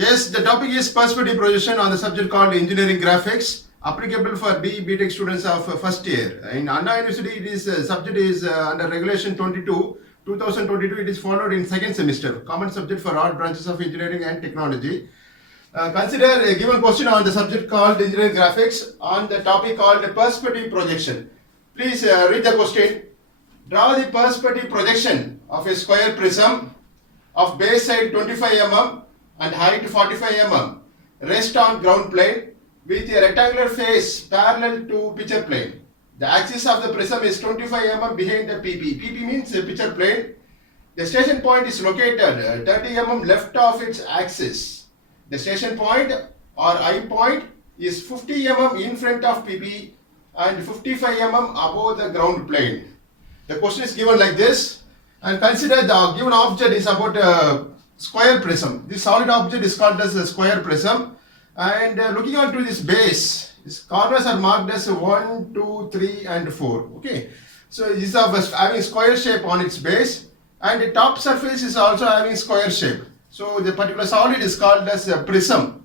Yes, the topic is perspective projection on the subject called engineering graphics, applicable for BTech students of first year. In Anna University, it is subject is under Regulation 22, 2022. It is followed in second semester. Common subject for all branches of engineering and technology. Consider a given question on the subject called engineering graphics on the topic called perspective projection. Please read the question. Draw the perspective projection of a square prism of base side 25 mm and height 45 mm, rest on ground plane with a rectangular face parallel to picture plane. The axis of the prism is 25 mm behind the PP. PP means picture plane. The station point is located 30 mm left of its axis. The station point or eye point is 50 mm in front of PP and 55 mm above the ground plane. The question is given like this, and consider the given object is about a square prism. This solid object is called as a square prism, and looking onto this base, its corners are marked as 1, 2, 3 and 4. Okay, so this is having square shape on its base, and the top surface is also having square shape. So the particular solid is called as a prism.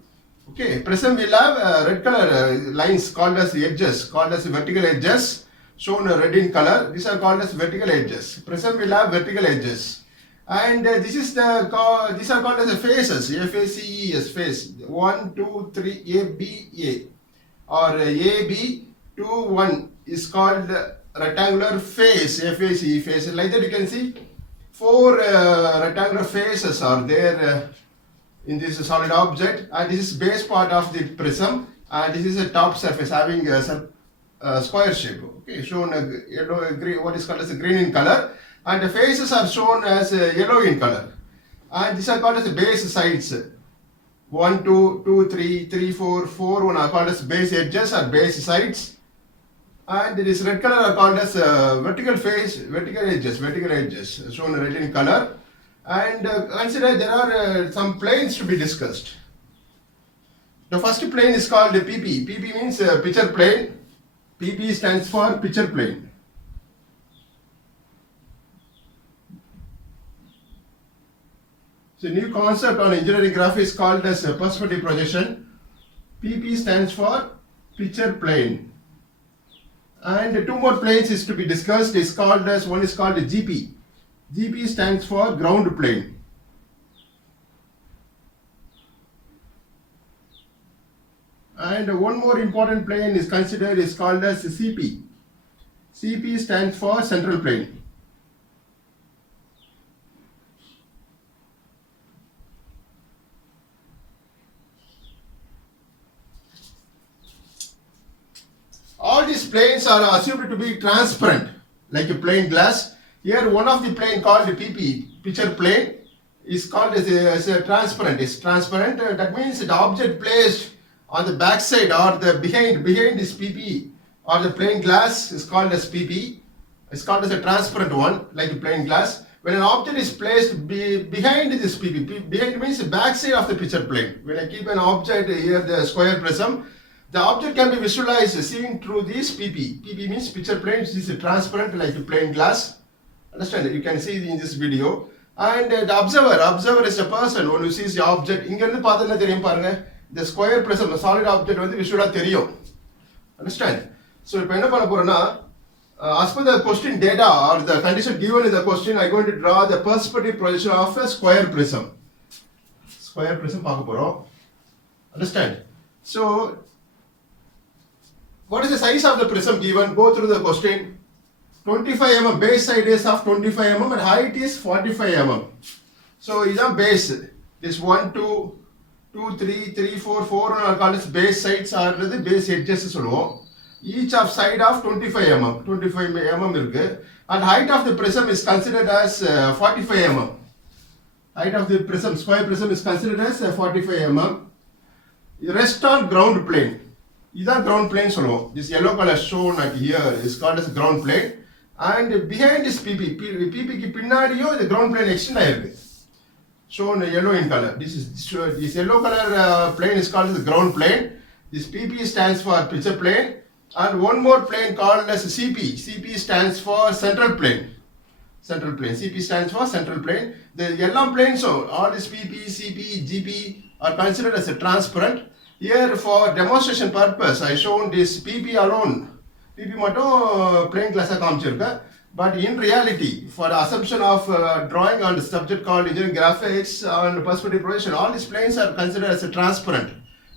Okay, prism will have red color lines called as edges, called as vertical edges, shown red in color. These are called as vertical edges. Prism will have vertical edges, and these are called as the faces. FACES, face 1, 2, 3, A, B, A, or A, B, 2, 1 is called rectangular face. FACE, face. Like that, you can see 4 rectangular faces are there in this solid object, and this is base part of the prism, and this is a top surface having a square shape. Okay, shown yellow, green, what is called as green in color, and the faces are shown as yellow in color, and these are called as base sides. 1, 2, 2, 3, 3, 4, 4, 1 are called as base edges or base sides, and this red color are called as vertical face, vertical edges shown red in color. And consider there are some planes to be discussed. The first plane is called PP. PP means picture plane. PP stands for picture plane. So new concept on engineering graphics called as perspective projection. PP stands for picture plane. And 2 more planes is to be discussed. Is called as, one is called GP. GP stands for ground plane. And one more important plane is considered is called as CP. CP stands for central plane. All these planes are assumed to be transparent, like a plain glass. Here, one of the plane called PP, picture plane, is called as a transparent. It's transparent. That means the object placed on the back side or the behind this PP or the plain glass is called as PP. It's called as a transparent one, like a plain glass. When an object is placed behind this PP, behind means the back side of the picture plane. When I keep an object here, the square prism, the object can be visualized seen through this PP. PP means picture plane. This is transparent like a plain glass. Understand? You can see in this video. And the observer is a person who sees the object. The square prism, the solid object visually தெரியும். Understand? So இப்போ என்ன பண்ண போறேன்னா, as per the question data or the condition given in the question, I'm going to draw the perspective projection of a square prism. Square prism பார்க்க போறோம். Understand? So what is the size of the prism given? Go through the question. 25 mm, base side is of 25 mm and height is 45 mm. So is a base. This 1, 2, 2, 3, 3, 4, 4 are called as base sides or the base edges. Each of side of 25 mm. 25 mm and height of the prism is considered as 45 mm. Height of the prism, square prism is considered as 45 mm. Rest on ground plane. These are ground plane. This yellow color shown here is called as ground plane. And behind this PP ki pinnadiyo the ground plane extend aayirukku, shown yellow in color. This yellow color plane is called as the ground plane. This PP stands for picture plane, and one more plane called as CP. CP stands for central plane. Central plane. CP stands for central plane. The yellow plane, so all this PP, CP, GP, are considered as a transparent. Here for demonstration purpose, I shown this PP alone. PP மட்டும் plain glass காமிச்சிருக்கேன். But in reality, for the assumption of drawing on the subject called engineering graphics and perspective projection, all these planes are considered as a transparent.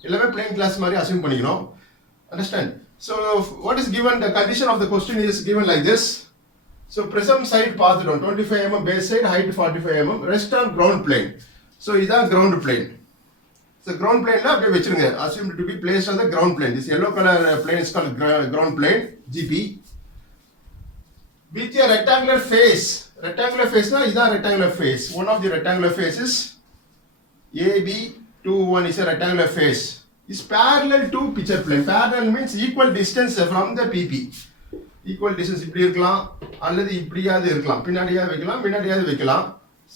எல்லாமே plain glass மாதிரி assume பண்ணிக்கணும். Understand? So what is given, the condition of the question is given like this. So prism side path down, 25 mm base side, height 45 mm, rest on ground plane. So இதான் ground plane. So ground plane la அப்படியே வெச்சிருங்க. Assumed to be placed on the ground plane. This yellow color plane is called ground plane, GP. With a rectangular face. Rectangular face na இதான் rectangular face. One of the rectangular faces, AB21 is a rectangular face. Is parallel to picture plane. Parallel means equal distance from the PP. Equal distance இப்படி இருக்கலாம் அல்லது இப்படியாவது இருக்கலாம், பின்னாடியாவது வைக்கலாம் முன்னாடியாவது வைக்கலாம்.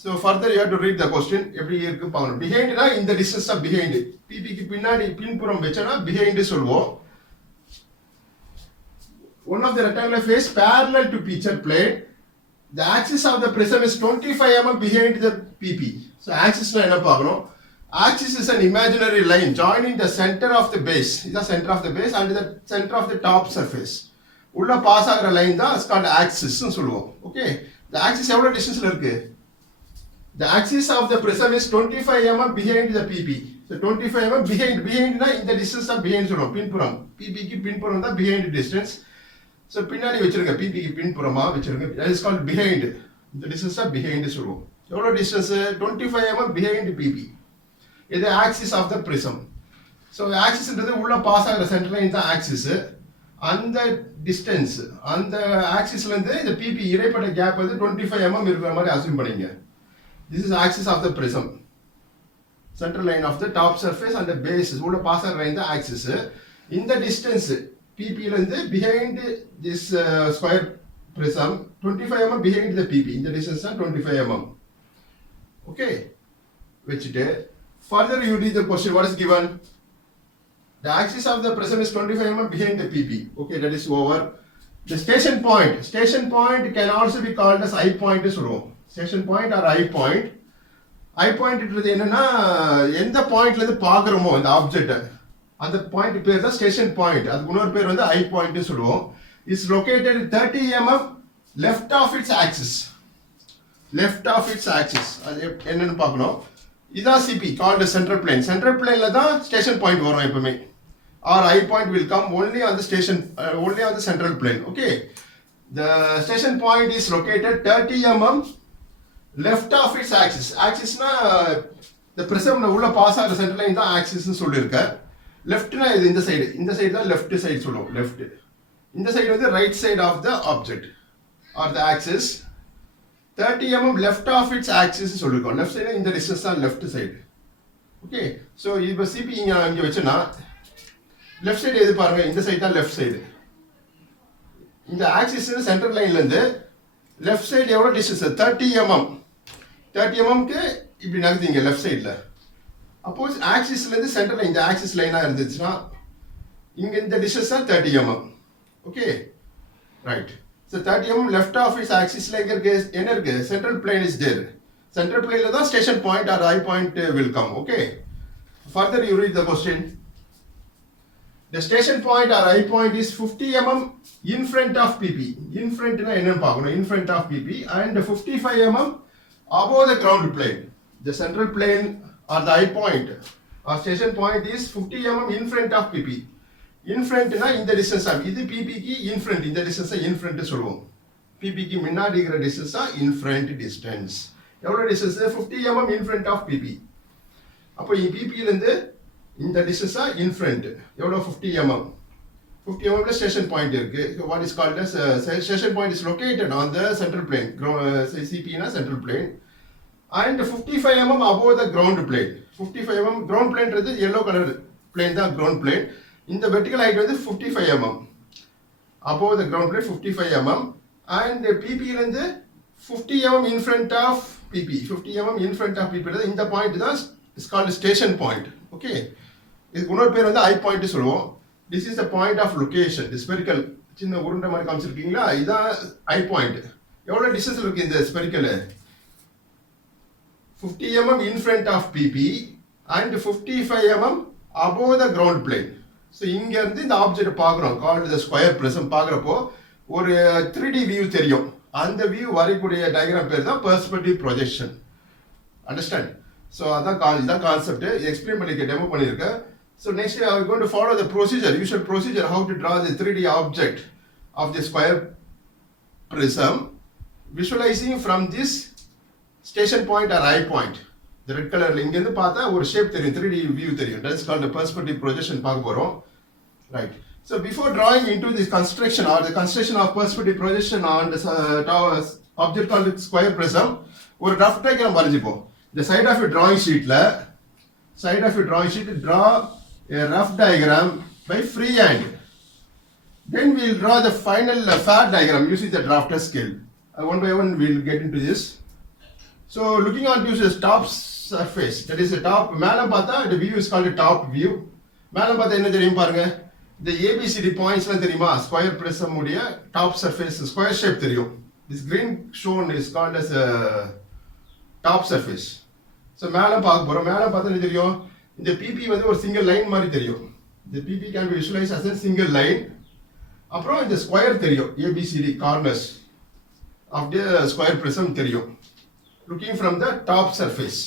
So further you have to read the question. எப்படி இருக்கு பாருங்க. Behind னா இந்த distance தான் behind. PP க்கு பின்னாடி பின்புறம் வெச்சனா behind சொல்வோம். One of the rectangular face parallel to picture plane. The axis of the prism is 25 mm behind the PP. So axis னா என்ன பார்க்கணும்? Axis is an imaginary line joining the center of the base. Is the center of the base and the center of the top surface. உள்ள பாஸ் ஆகுற லைன் தான் is called axis னு சொல்லுவோம். Okay. The axis எவ்வளவு டிஸ்டன்ஸ்ல இருக்கு? The axis of the prism is 25 mm behind the PP. So 25 mm behind னா இந்த distance தான் behind சொல்லுவோம். பின்புறம். PP க்கு பின்புறம் தான் behind distance. So பின்னாடி வெச்சிருங்க, PP க்கு பின்புறமா வெச்சிருங்க. That is called behind. இந்த distance தான் behind சொல்லுவோம். எவ்வளவு distance? 25 mm behind PP. இது axis of the prism. So axis ன்றது உள்ள பாஸ் ஆகுற சென்டர் லைன் தான் axis. அந்த distance, அந்த axisல இருந்து இந்த PP இடைப்பட்ட கேப் வந்து 25 mm இருக்கிற மாதிரி அஸ்யூம் பண்ணீங்க. This is axis of the prism. Center line of the top surface and the base உள்ள பாஸ் ஆகுற லைன் தான் axis. இந்த distance PP ல இருந்து behind this square prism 25 mm behind the PP. இந்த distance தான் 25 mm. Okay. வெச்சிட்டு further you read the question. What is given? The axis of the prism is 25 mm behind the PP. Okay, that is over. The station point. Station point can also be called as eye point சொல்லுவோம். Station point or eye point. Eye point ன்றது என்னன்னா எந்த பாயிண்ட்ல இருந்து பார்க்கறோமோ அந்த ஆப்ஜெக்ட், அந்த பாயிண்ட் பேர் தான் ஸ்டேஷன் பாயிண்ட். அதுக்கு இன்னொரு பேர் வந்து ஐ பாயிண்ட் சொல்லுவோம். Is located 30 mm left of its axis. Left of its axis. அது என்னன்னு பார்க்கணும். இதான் CP called the central plane. Central planeல தான் ஸ்டேஷன் பாயிண்ட் வரும் எப்பவுமே. Or eye point will come only on the station, only on the central plane. Okay. The station point is located 30 mm left of its axis. Axis na the prism na உள்ள பாஸ் ஆகுற centre line தான் axis னு சொல்லிருக்கேன். லெஃப்ட் னா இது இந்த side தான் left side சொல்லுவோம். லெஃப்ட். இந்த சைடு வந்து right side of the object or the axis. 30 mm left of its axis சொல்லிருக்கோம். லெஃப்ட் சைடு இந்த டிஸ்டன்ஸ் தான் லெஃப்ட் சைடு. ஓகே. சோ இப்போ CP இங்க வெச்சனா லெஃப்ட் சைடு எது பாருங்க, இந்த சைடு தான் லெஃப்ட் சைடு. இந்த ஆக்சிஸ் சென்டர் லைன்ல இருந்து லெஃப்ட் சைடு எவ்வளவு டிஸ்டன்ஸ்? 30 mm. 30 mm க்கு இப்படி நகர்த்தீங்க லெஃப்ட் சைடுல. அப்போ ஆக்சிஸ்ல இருந்து சென்டர் லைன், இந்த ஆக்சிஸ் லைனா இருந்துச்சுன்னா இங்க இந்த டிஸ்டன்ஸ் தான் 30 mm. Okay, right. So 30 mm left of its axis ல என்ன இருக்கு? Central plane is there. Central plane ல தான் station point or eye point will come. Okay. Further you read the question. The station point or eye point is 50 mm in front of PP. In front na enna paakano? In front of PP and 55 mm above the ground plane. The central plane or the eye point or station point is 50 mm in front of PP. In front na இந்த distance ஆ, இது PP க்கு in front, இந்த distance in front சொல்லுவோம். PP க்கு முன்னாடி இருக்கிற distance in front distance. எவ்வளவு distance? 50 mm in front of PP. அப்போ PP ல இருந்து இந்த distance in front எவ்வளவு? 50 mm. 50 mm ல station point இருக்கு. What is called as station point is located on the central plane. CP na central plane and 55 mm above the ground plane. 55 mm ground plane ன்றது yellow color plane தான் ground plane. இந்த vertical height வந்து 55 mm above the ground plane, 55 mm and PP ல இருந்து 50 mm in front of PP. 50 mm in front of PP ல இந்த பாயிண்ட் தான் is called station point. Okay, இதுக்கு இன்னொரு பேர் வந்து eye point சொல்லுவோம். This is the point of location. The spherical சின்ன உருண்டை மாதிரி காமிச்சிருக்கீங்களா, இதான் eye point. எவ்வளவு distance இருக்கு இந்த spherical? 50 mm in front of PP and 55 mm above the ground plane. So இங்க இருந்து இந்த ஆப்ஜெக்ட் பார்க்குறோம் called the square prism பார்க்குறப்போ ஒரு 3D view தெரியும். அந்த view வரக்கூடிய diagram பேர் தான் perspective projection. Understand? So அதான் கான்செப்ட் எக்ஸ்பிளைன் பண்ணிருக்கேன், டெமோ பண்ணிருக்கேன். So next we are going to follow the procedure, usual procedure, how to draw the 3D object of the square prism, visualizing from this station point or eye point. The red color இங்க இருந்து பார்த்தா ஒரு ஷேப் தெரியும், 3D view தெரியும். That is called the perspective projection பார்க்க போறோம். Right. So before drawing into this construction or the construction of perspective projection on the object called the square prism, ஒரு rough diagram வரைஞ்சிப்போம். The side of your drawing sheet draw a rough diagram by freehand. Then we will draw the final fat diagram using the drafter scale. One by one we will get into this. So looking on this top surface, that is the top, மேல பார்த்தா the view is called the top view. மேல பார்த்தா என்ன தெரியும் பாருங்க, the ABCD points எல்லாம் தெரியுமா, square prism உடைய top surface square shape தெரியும். This green shown is called as a top surface. So மேல பார்க்க போறோம், மேல பார்த்தா என்ன தெரியும், இந்த PP வந்து ஒரு சிங்கிள் லைன் மாதிரி தெரியும். The PP can be visualized as a single line. அப்புறம் இந்த ஸ்கொயர் தெரியும், ABCD corners of the square prism தெரியும், looking from the top surface.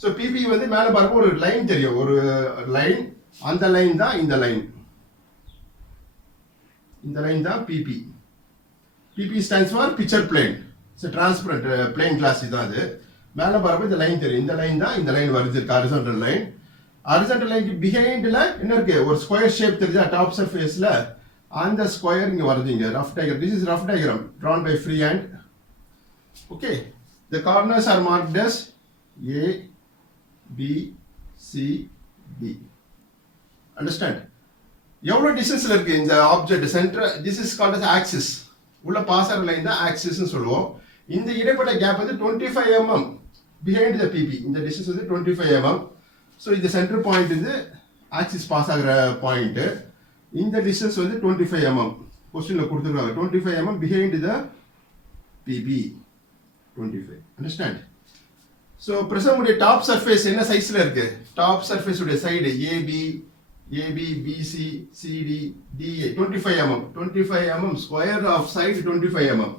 So PP வந்து மேல பார்க்க ஒரு லைன் தெரியும், ஒரு லைன், அந்த லைன் தான் இந்த லைன், இந்த லைன் தான் PP. PP stands for picture plane. It's a transparent plane glass இதான் அது. மேல பார்க்க இந்த லைன் தெரியும், இந்த லைன் தான் இந்த லைன் வருது, horizontal line. Horizontal line behind-ல என்ன இருக்கு, ஒரு ஸ்கொயர் ஷேப் தெரியுதா டாப் சர்ஃபேஸ்ல, அந்த ஸ்கொயர் இங்க வருதுங்க. Rough diagram, this is rough diagram drawn by freehand. Okay, the corners are marked as A, B, C, D. Understand? எவ்வளவு டிஸ்டன்ஸ்ல இருக்கு இந்த object centre, this is called as axis. உள்ள பாஸ் ஆகிற லைன் தான் ஆக்சிஸ் னு சொல்லுவோம். இந்த இடைப்பட்ட கேப் வந்து 25 mm behind the PP. இந்த டிஸ்டன்ஸ் வந்து 25 mm. So இந்த சென்டர் பாயிண்ட் வந்து ஆக்சிஸ் பாஸ் ஆகிற பாயிண்ட், இந்த டிஸ்டன்ஸ் வந்து 25 mm. क्वेश्चनல கொடுத்திருக்காங்க 25 mm behind the PP. 25. Understand? So prism உடைய டாப் சர்ஃபேஸ் என்ன சைஸ்ல இருக்கு, டாப் சர்ஃபேஸ் உடைய side AB, BC, CD, DA 25 mm. 25 mm square of side 25 mm.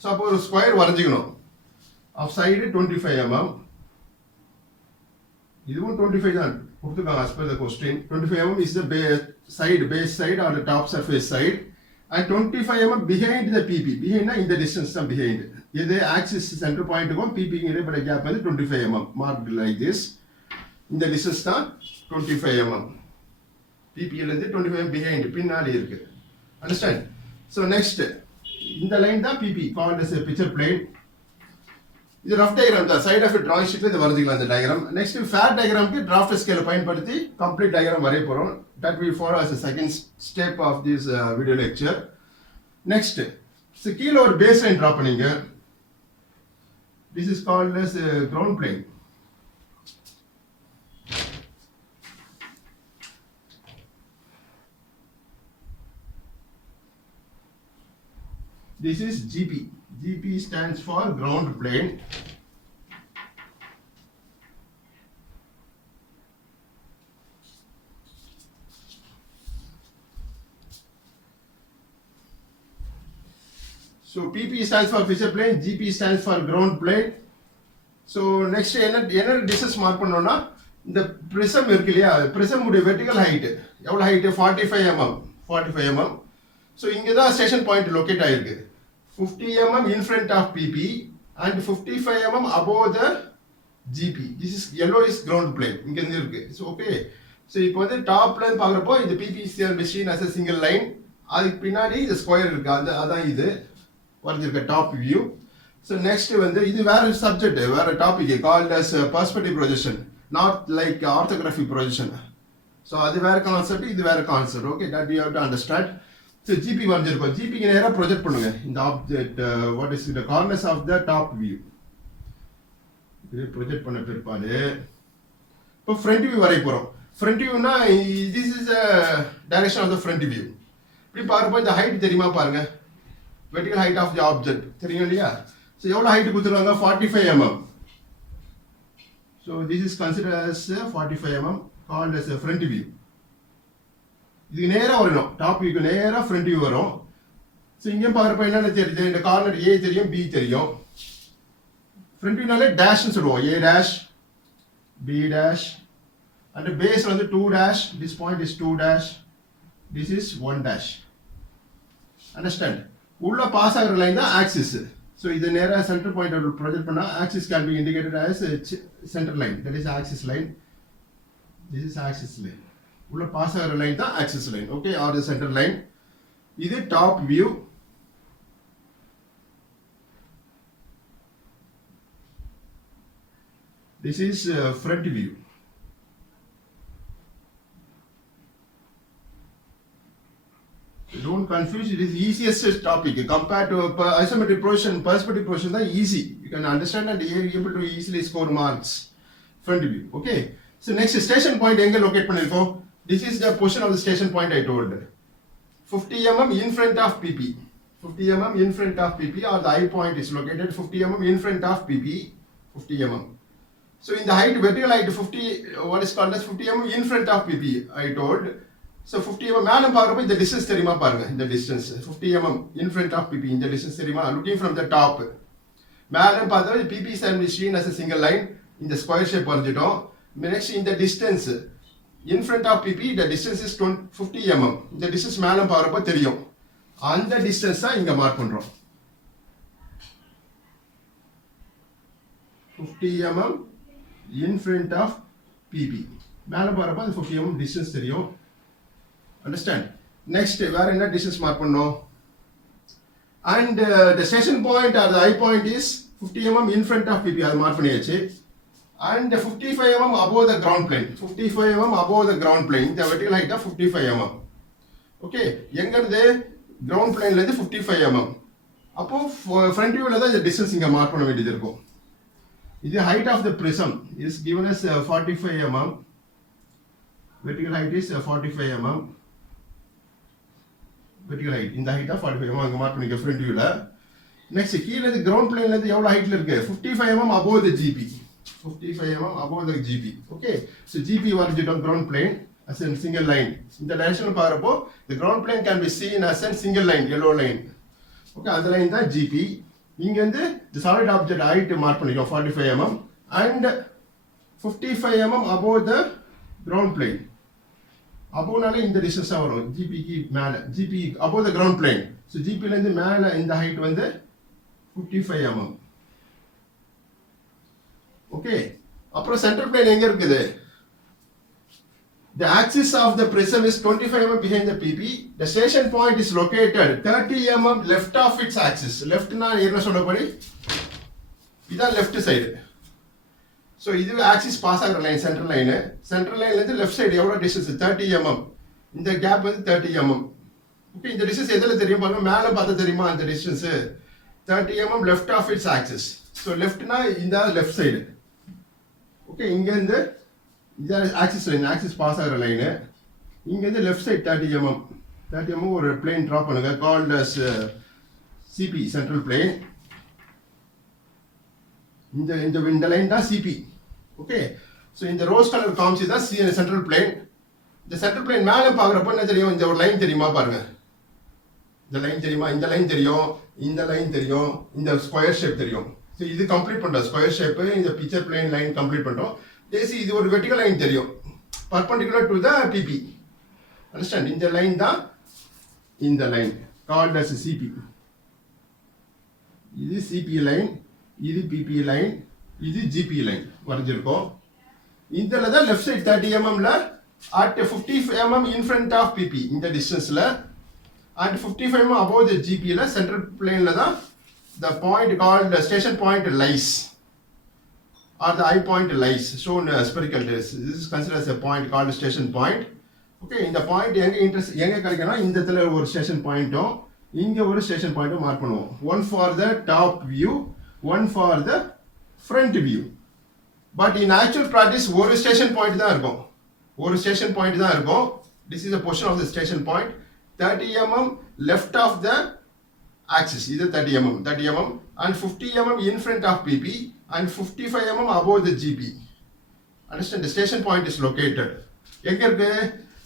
So அப்போ ஒரு ஸ்கொயர் வரைஞ்சிக்கணும், of side 25 mm. இதுவும் 25 தான் கொடுத்துருக்காங்க as per the question. 25 mm is the base side or the top surface side, and 25 mm behind the PP. Behind na இந்த distance தான் behind. இது axis center point க்கும் PP க்கு இடைப்பட்ட கேப் வந்து 25 mm marked like this. இந்த distance தான் 25 mm. PP ல இருந்து 25 mm behind பின்னாடி இருக்கு. Understand? So next, இந்த லைன் தான் PP called as a picture plane. இது ரஃப் டயக்ராம் தான், சைட் ஆஃப் டிராயிங் ஷீட்ல இது வரைஞ்சிக்கலாம் இந்த டயக்ராம். நெக்ஸ்ட் ஃபேட் டயக்ராம்க்கு டிராஃப்ட் ஸ்கேலை பயன்படுத்தி கம்ப்ளீட் டயக்ராம் வரைய போறோம். That we follow as a second step of this video lecture. Next, கீழே ஒரு பேஸ் லைன் டிரா பண்ணீங்க. This is called as ground plane. This is GP. GP stands for ground plane. So PP stands for picture plane, GP stands for ground plane. So next என்ன distance mark பண்ணோம்னா, இந்த prism இருக்கு இல்லையா, prism உடைய vertical height எவ்வளவு height, 45 mm. 45 mm. So இங்க தான் station point locate ஆயிருக்கு. 50 mm in front of PP and 55 mm above the GP. This is yellow is ground plane. இங்க இருந்து இருக்கு. So okay. So இப்போ வந்து டாப்ல இருந்து பார்க்கறப்போ இந்த PP is seen as a single line. அதுக்கு பின்னாடி இந்த ஸ்கொயர் இருக்கு, அதான் இது வரைஞ்சிருக்க டாப் வியூ. So next வந்து இது வேற சப்ஜெக்ட், வேற topic called as perspective projection, not like orthographic projection. So அது வேற கான்செப்ட், இது வேற concept. Okay, that you have to understand. So GP வரைஞ்சிருக்கோம், GP க்கு நேரா ப்ரொஜெக்ட் பண்ணுங்க இந்த object, what is the corners of the top view. இது ப்ரொஜெக்ட் பண்ண பிற்பாடு இப்போ ஃப்ரண்ட் வியூ வரைய போறோம். ஃப்ரண்ட் வியூனா this is a direction of the front view. இப்படி பார்க்கும்போது இந்த ஹைட் தெரியுமா பாருங்க, vertical height of the object தெரியும் இல்லையா. ஸோ எவ்வளோ ஹைட் கொடுத்துருவாங்க, 45 mm. So this is considered as 45 mm, called as a front view. இது நேரா வரணும், டாப் வியூக்கு நேரா ஃப்ரண்ட் வியூ வரும். ஸோ இங்கேயும் பார்க்குறப்ப என்னென்ன தெரியுது, இந்த கார்னர் ஏ தெரியும், பி தெரியும். ஃப்ரண்ட் வியூனாலே டேஷ்னு சொல்லுவோம், A dash, B dash, and base வந்து 2 dash, this point is 2 dash, this is 1 dash. Understand? உள்ள பாஸ் ஆகிற லைன் தான் ஆக்சிஸ். ஸோ இது நேராக சென்டர் பாயிண்ட் ப்ரொஜெக்ட் பண்ணால் axis can be indicated as centre line, that is axis line. This is axis line. உள்ள pass ஆகிற line தான் axis line, okay, or the centre line. இது top view. This is front view. Don't confuse, it is easiest topic compared to isometric projection. Perspective projection is easy, you can understand and you are able to easily score marks. Front view, okay. So next station point எங்க locate பண்ணிருக்கோம். This is the position of the station point I told. 50 mm in front of PP. 50 mm in front of PP, or the eye point is located 50 mm in front of PP. 50 mm. So in the height, vertical height 50, what is called as 50 mm in front of PP, I told. So 50 mm மேல பார்க்கறப்ப இந்த distance தெரியுமா பாருங்க, இந்த distance 50 mm in front of PP, இந்த distance தெரியுமா, looking from the top. மேல பார்த்தா PP is seen as a single line, இந்த square shape வரைஞ்சிட்டோம். Next in the distance in front of PP, the distance is 50 mm. இந்த distance மேல பார்க்கறப்ப தெரியும், அந்த distance தான் இங்க மார்க் பண்றோம். 50 mm in front of PP. மேல பார்க்கறப்ப அந்த 50 mm distance தெரியும். Understand? Next, வேற என்ன distance மார்க் பண்ணோம்? And the station point or the eye point is 50 mm in front of PP, அது மார்க் பண்ணியாச்சு. And 55 mm above the ground plane. 55 mm above the ground plane. The vertical height of 55 mm. Okay, எங்க இருந்து ground plane ல இருந்து 55 mm. அப்போ front view ல தான் இந்த distance இங்க மார்க் பண்ண வேண்டியது இருக்கும். இது height of the prism is given as 45 mm. Vertical height is 45 mm. Vertical height, இந்த height of 45 mm அங்க மார்க் பண்ணிக்க front view ல. Next, கீழ இருந்து ground plane ல இருந்து எவ்வளவு heightல இருக்கு? 55 mm above the GP. 55 mm above the GP. Okay, so GP வரைஞ்சிட்டோம் ground plane as a single line. இந்த direction பார்க்கறப்போ the ground plane can be seen as a single line, yellow line. Okay, அந்த line தான் GP. இங்க இருந்து the solid object height mark பண்ணிக்கோம் 45 mm and 55 mm above the ground plane. aboveனால இந்த distance வரும், GP க்கு மேல, GP above the ground plane. So GP ல இருந்து மேல இந்த height வந்து 55 mm. Okay, அப்புறம் center plane எங்க இருக்குது? The axis of the prism is 25 mm behind the PP. The station point is located 30 mm left of its axis. Left na என்ன சொல்லப்படி? இதான் left side. So இது axis பாஸ் ஆகிற line, centre line. Centre லைன்ல இருந்து left side எவ்வளவு டிஸ்டன்ஸ்? 30 mm. இந்த கேப் வந்து 30 mm. ஓகே, இந்த டிஸ்டன்ஸ் எதுல தெரியும் பாருங்க, மேல பார்த்தா தெரியுமா அந்த distance 30 mm left of its axis. So leftனா இந்த லெஃப்ட் சைடு. ஓகே, இங்க இருந்து இந்த ஆக்சிஸ் லைன், ஆக்சிஸ் பாஸ் ஆகிற லைனு. இங்க இருந்து லெஃப்ட் சைடு 30 mm. 30 mm ஒரு பிளேன் டிரா பண்ணுங்க, called as CP, central plane. இந்த லைன் தான் CP. ஓகே, ஸோ இந்த ரோஸ் கலர் காமிச்சு தான் சென்ட்ரல் பிளேன். இந்த சென்ட்ரல் பிளேன் மேலே பார்க்குறப்ப என்ன தெரியும்? இந்த ஒரு லைன் தெரியுமா பாருங்க, இந்த லைன் தெரியுமா? இந்த லைன் தெரியும், இந்த லைன் தெரியும், இந்த ஸ்கொயர் ஷேப் தெரியும். ஸோ இது கம்ப்ளீட் பண்ணுறோம், ஸ்கொயர் ஷேப்பு, இந்த பிக்சர் பிளேன் லைன் கம்ப்ளீட் பண்ணுறோம். தேசி இது ஒரு வெர்டிகல் லைன் தெரியும், perpendicular to the PP. Understand? இந்த லைன் தான் இந்த லைன், கால்ட் அஸ் CP. இது CP லைன், இது PP லைன், இது GP லைன் வரைஞ்சிருக்கோம். இதில் தான் left side 30 mm at 55 mm in front of PP, இந்த டிஸ்டன்ஸ்ல, and 55 mm above the GP ல சென்ட்ரல் பிளேன்ல தான் the point called the station point lies, or the eye point lies, shown spherical. This is considered as a point called station point. Okay, இந்த பாயிண்ட் எங்க கிடைக்கும்னா இந்த இடத்துல ஒரு ஸ்டேஷன் பாயிண்ட்டும் இங்க ஒரு ஸ்டேஷன் பாயிண்ட்டும் மார்க் பண்ணுவோம். One for the top view, one for the front view. But in actual practice ஒரு ஸ்டேஷன் பாயிண்ட் தான் இருக்கும், ஒரு ஸ்டேஷன் பாயிண்ட் தான் இருக்கும். This is the position of the station point. 30 mm left of the axis, இது 30 mm and 50 mm in front of PP and 55 mm above the GP. Understand? The station point is located. எங்க இருக்கு?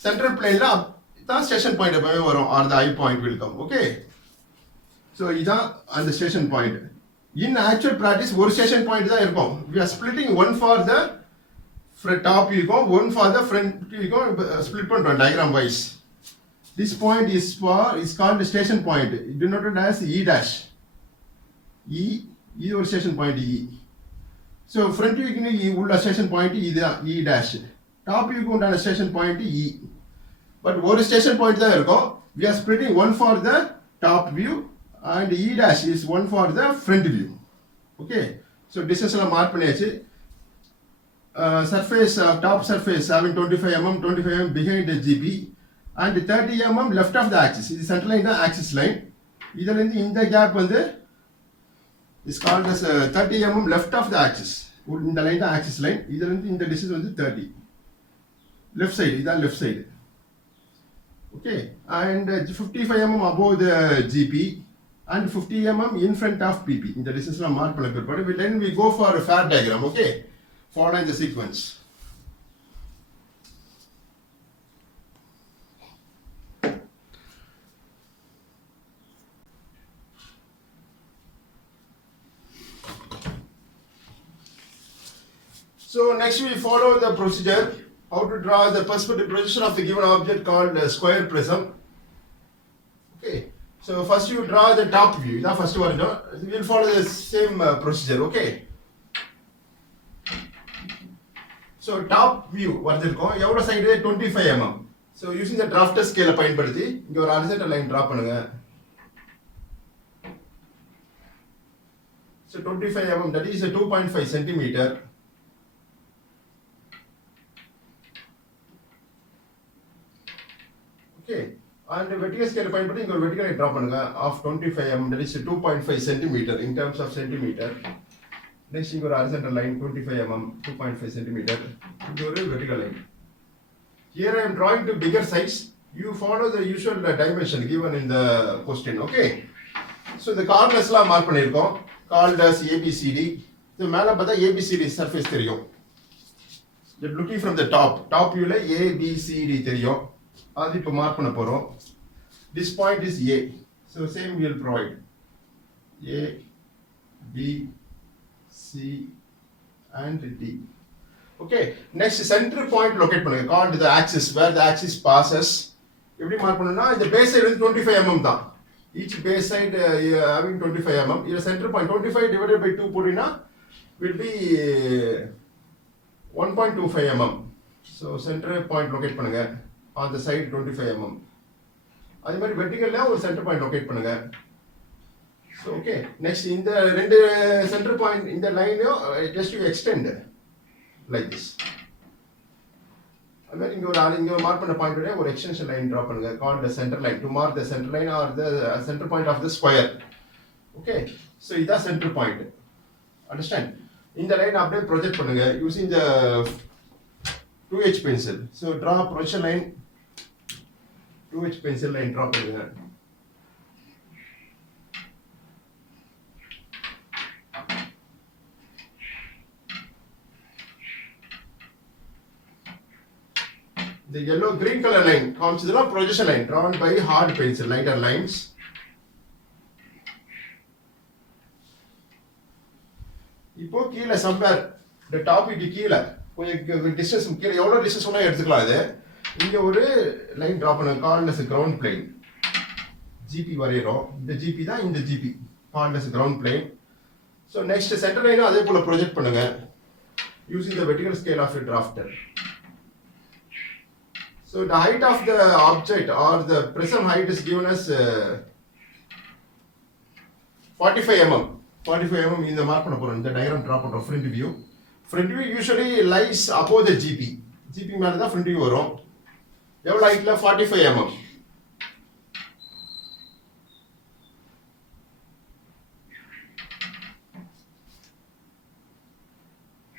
Central planeல தான் station point எப்பவுமே வரும், or the eye point will come. Okay. So இதான் அந்த station point. In actual practice ஒரு station point தான் இருக்கும். We are splitting one for the top view, one for the front view, split பண்றோம் diagram wise. This point is called the station point, denoted as E dash. இது ஒரு station point E. So front view க்கு உள்ள station point இதுதான் E dash. Top view க்கு உண்டான station point E. But ஒரு station point தான் இருக்கும். We are splitting one for the top view and E dash is one for the front view. Okay. So distance எல்லாம் மார்க் பண்ணியாச்சு. Surface, top surface having 25 mm, 25 mm behind the GP and 30 mm left of the axis. This center line the axis line. இதில் இருந்து இந்த gap வந்து is called as 30 mm left of the axis. இந்த line the axis line. இதில் இருந்து இந்த distance வந்து 30. Left side, இதான் left side. Okay, and 55 mm above the GP and 50 mm in front of PP. இந்த distance எல்லாம் மார்க் பண்ண பிற்பாடு then we go for a fair diagram. Okay, following the sequence. So next we follow the procedure how to draw the perspective projection of the given object called a square prism. Okay, so first you draw the top view. That first one, no? We'll follow the same procedure. Okay. So top view வரைஞ்சிருக்கோம். எவ்வளோ சைடு 25 mm. So using the drafter scale பயன்படுத்தி இங்க ஒரு horizontal line draw பண்ணுங்க. So 25 mm, that is a 2.5 centimeter. Okay, and vertical scale பயன்படுத்தி இங்க ஒரு vertical line draw பண்ணுங்க of 25 mm, that is 2.5 centimeter in terms of centimeter. Next இங்க ஒரு horizontal line 25 mm, 2.5 centimeter. இங்க ஒரு vertical line. Here I am drawing to bigger size. You follow the usual dimension given in the question. Okay. So the corners எல்லாம் மார்க் பண்ணிருக்கோம் called as ABCD. So மேல பார்த்தா ABCD surface தெரியும். You're looking from the top view ல ABCD தெரியும். அது இப்போ மார்க் பண்ண போறோம். This point is A. So same we will provide. A, B, C and D. Okay. Next center point locate பண்ணுங்க called the axis, where the axis passes. எப்படி மார்க் பண்ணனும்னா இந்த base side வந்து 25 mm தான். Each base side having 25 mm. Your center point 25 divided by 2 போடினா will be 1.25 mm. So center point locate பண்ணுங்க on the side 25 mm. அதே மாதிரி vertically ஒரு center point locate பண்ணுங்க. So okay, next இந்த ரெண்டு center point இந்த line just you extend like this. அதே மாதிரி இங்க மார்க் பண்ண பாயிண்ட் உடைய ஒரு extension line draw பண்ணுங்க called the center line to mark the center line or the center point of the square. Okay, so இதான் center point. Understand? இந்த line அப்படியே project பண்ணுங்க using the 2H pencil. So draw projection line 2H pencil line draw பண்ணுங்க. The yellow green color line comes the projection line drawn by hard pencil, lighter lines. இப்போ கீழ somewhere the topic கீழ கொஞ்சம் distance கீழ எவ்வளவு distance வேணா எடுத்துக்கலாம். இது இங்க ஒரு லைன் டிரா பண்ணுங்க called as ground plane. GP வரையறோம். இந்த GP தான் இந்த GP called as ground plane. So next center line அதே போல ப்ரொஜெக்ட் பண்ணுங்க using the vertical scale of a drafter. So the height of the object or the prism height is given as 45 mm. 45 mm இந்த மார்க் பண்ண போறோம். இந்த diagram draw பண்றோம் front view. Front view usually lies above the GP. GP மேல தான் front view வரும். எவ்வளவு ஹைட்ல 45 mm.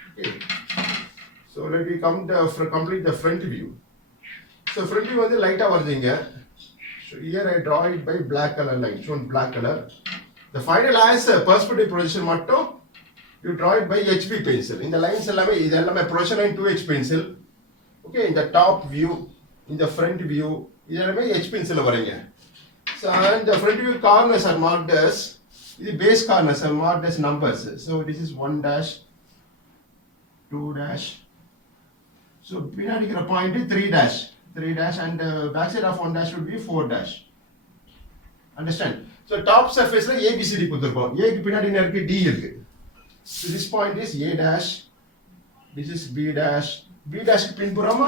Okay. So let me complete the front view. So front view வந்து லைட்டா வருதுங்க. So here I draw it by black color line, shown black color. The final as perspective projection மட்டும் you draw it by HB pencil. In the lines எல்லாமே இது எல்லாமே projection line 2H pencil. Okay, in the top view, in the front view, இது எல்லாமே H pencil வரைங்க. So and the front view corners are marked as the base corners are marked as numbers. So this is 1 dash, 2 dash. So பின்னாடி இருக்கிற point 3 dash, 3 dash and back side of 1 dash would be 4 dash. Understand? So top surface la ABCD கொடுத்திருக்கோம். A க்கு பின்னாடி என்ன இருக்கு? D இருக்கு. So this point is A dash, this is B dash. B dash க்கு பின்புறமா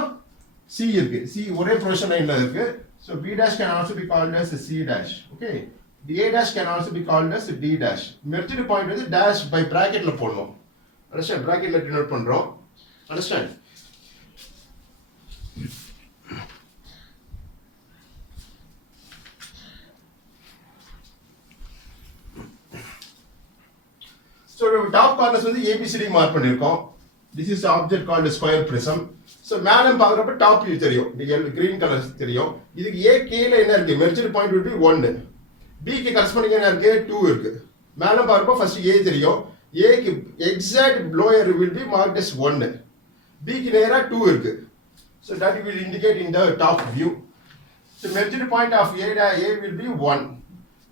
C இருக்கு. C ஒரே projection lineல இருக்கு. So B dash can also be called as C dash. Okay. The A dash can also be called as D dash. Merged point வந்து dash by bracketல போடணும். Understand? Bracketல denote பண்றோம். Understand? So top corners வந்து ABCD மார்க் பண்ணிருக்கோம். This is the object called a square prism. So மேல பாக்குறப்ப top view தெரியும். இந்த green color தெரியும். இதுக்கு A கீழ என்ன இருக்கு? Merged point will be 1. B க்கு corresponding என்ன இருக்கு? 2 இருக்கு. மேல பாக்குறப்ப first A தெரியும். A க்கு exact lower will be marked as 1. B க்கு நேரா 2 இருக்கு. So that will indicate in the top view. So merged point of A will be 1.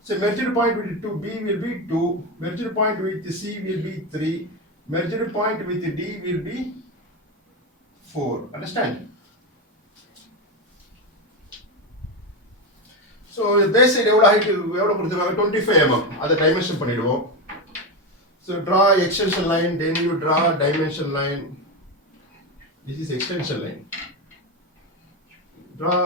So merged point with B will be 2, merged point with C will be 3, merged point with D will be 4. Understand? So base side எவ்வளவு height எவ்வளவு கொடுத்திருக்காங்க 25 mm அத டைமென்ஷன் பண்ணிடுவோம். So draw extension line, then you draw dimension line. This is extension line. Draw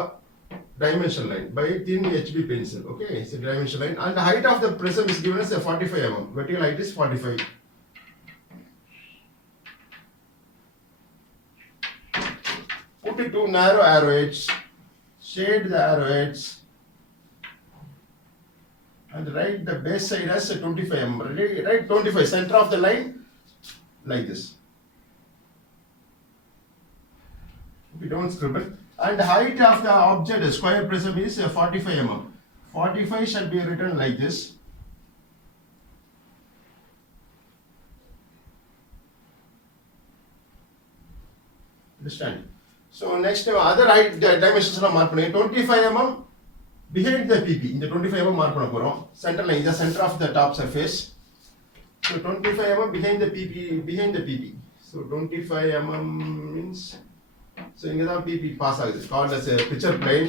dimension line by thin HB pencil. Okay, it's a dimension line and the height of the prism is given as a 45 mm. Vertical height is 45. Put it two narrow arrowheads, shade the arrowheads and write the base side as a 25 mm. Write 25 center of the line like this. We don't scribble. And the height of the object, the square prism is 45 mm. 45 shall be written like this. Understand? So next other height dimensions mark பண்ணுங்க 25 mm behind the PP. இந்த 25 mm mark பண்ண போறோம். Center line, the center of the top surface. So 25 mm behind the PP. So 25 mm means so இங்க தான் PP pass ஆகுது. Called as a picture plane.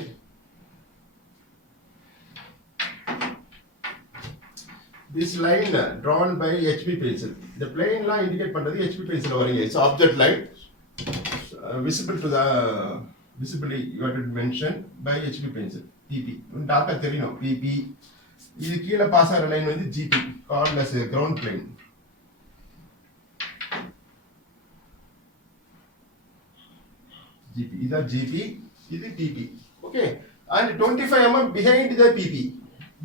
This line drawn by HB pencil. The plane line indicate பண்றது HB pencil வரீங்க. It's object line visible to the visibly you have to mention by HB pencil. PP. Tata தெரியணும். PP. இது கீழ பாஸ் ஆகிற லைன் வந்து GP. Called as a ground plane. GP. This is GP, this is PP. Okay. And 25 mm behind the PP.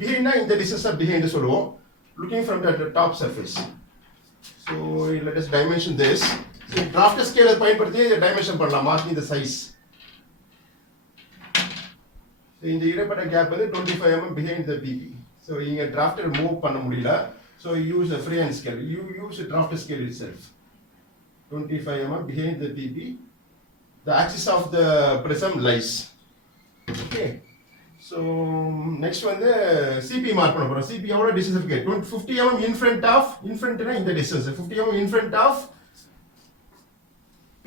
Behind na in the distance of behind the solo. Looking from the top surface. So let us dimension this. So draft scale பயன்படுத்தி the dimension பண்ணலாம். Marking the size. So இந்த இடைப்பட்ட gap வந்து 25 mm behind the PP. So இங்க drafter move பண்ண முடியல. So use a freehand scale. You use a drafter scale itself. 25 mm behind the PP. The axis of the prism lies. Okay. So next one the CP mark பண்ண போறோம். CP எவ்வளவு distance இருக்கு? 50 mm in front னா இந்த distance. 50 mm in front of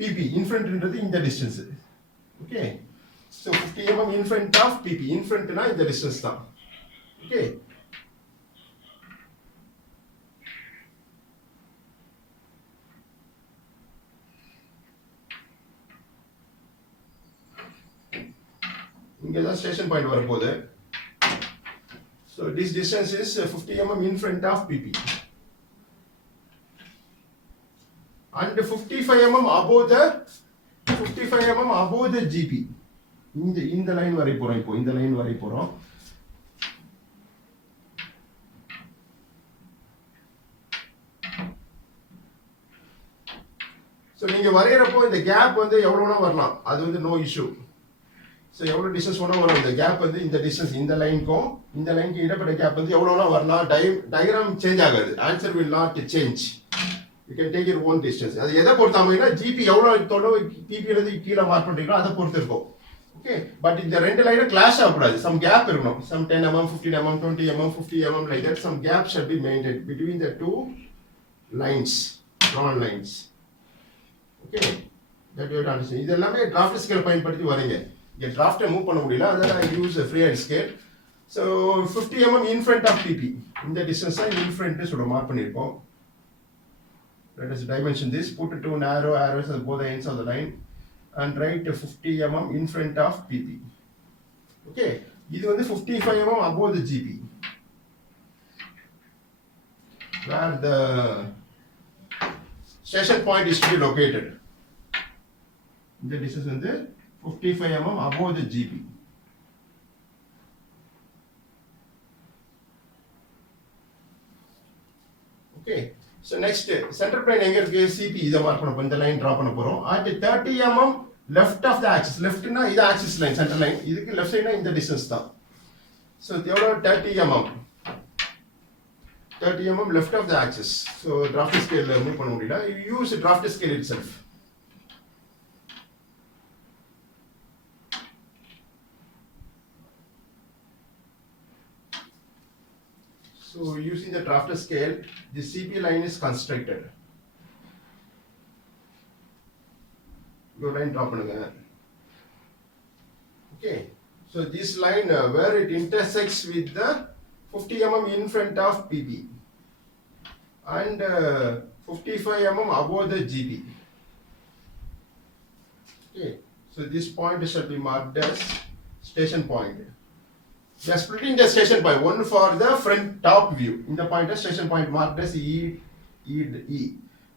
PP. In front ன்றது இந்த distance. Okay. So 50 mm in front of PP. In front னா இந்த distance தான். Okay. இங்க தான் ஸ்டேஷன் பாயிண்ட் வர போகுது. So this distance is 50 mm in front of PP. And 55 mm above the GP. இந்த லைன் வரை போறோம். இப்போ இந்த லைன் வரை போறோம். So நீங்க வரையறப்போ இந்த கேப் வந்து எவ்வளவுனா வரலாம். அது வந்து நோ இஷ்யூ. So எவ்வளவு டிஸ்டன்ஸ் வேணா வரும். இந்த கேப் வந்து இந்த டிஸ்டன்ஸ் இந்த லைனுக்கும் இந்த லைனுக்கு இடைப்பட்ட கேப் வந்து எவ்வளவுனா வரலாம். டயக்ராம் சேஞ்ச் ஆகாது. Answer will not change. you can take your own distance. அது எதை பொறுத்து அமையும்னா ஜிபி எவ்வளவு தொலைவு பிபி இருந்து கீழே மார்க் பண்றீங்களோ அதை பொறுத்து இருக்கும். ஓகே, பட் இந்த ரெண்டு லைனும் கிளாஷ் ஆகக்கூடாது. சம் கேப் இருக்கணும். சம் 10 mm, 15 mm, 20 mm, 50 mm like that. Some gap should be maintained between the two lines, drawn lines. Okay, that you have to understand. இது எல்லாமே டிராஃப்ட் ஸ்கேல் பயன்படுத்தி வரீங்க. இங்க டிராஃப்ட்டை மூவ் பண்ண முடியல, அதனால I use a freehand scale. So 50 mm in front of PP. இந்த distance in front சொல்ல மார்க் பண்ணிருக்கோம். Let us dimension this. Put two narrow arrows at both ends of the line and write 50 mm in front of PP. Okay, இது வந்து 55 mm above the GP, where the station point is to be located. The distance வந்து 55 mm above the GP. Okay, so next center plane எங்க இருக்கு? CP இத மார்க் பண்ண போறோம். இந்த line draw பண்ண போறோம். at 30 mm left of the axis. left னா இது axis line, center line. இதுக்கு left side னா இந்த distance தான். so எவ்வளவு? 30 mm. 30 mm left of the axis. so draft scale move பண்ண முடியல. you use draft scale itself. So using the drafter scale, the CP line is constructed. Your line drop பண்ணுங்க. Okay, so this line where it intersects with the 50 mm in front of PP and 55 mm above the GP. Okay, so this point shall be marked as station point. We are splitting the station point, one for the front top view. In the point of station point marked as E.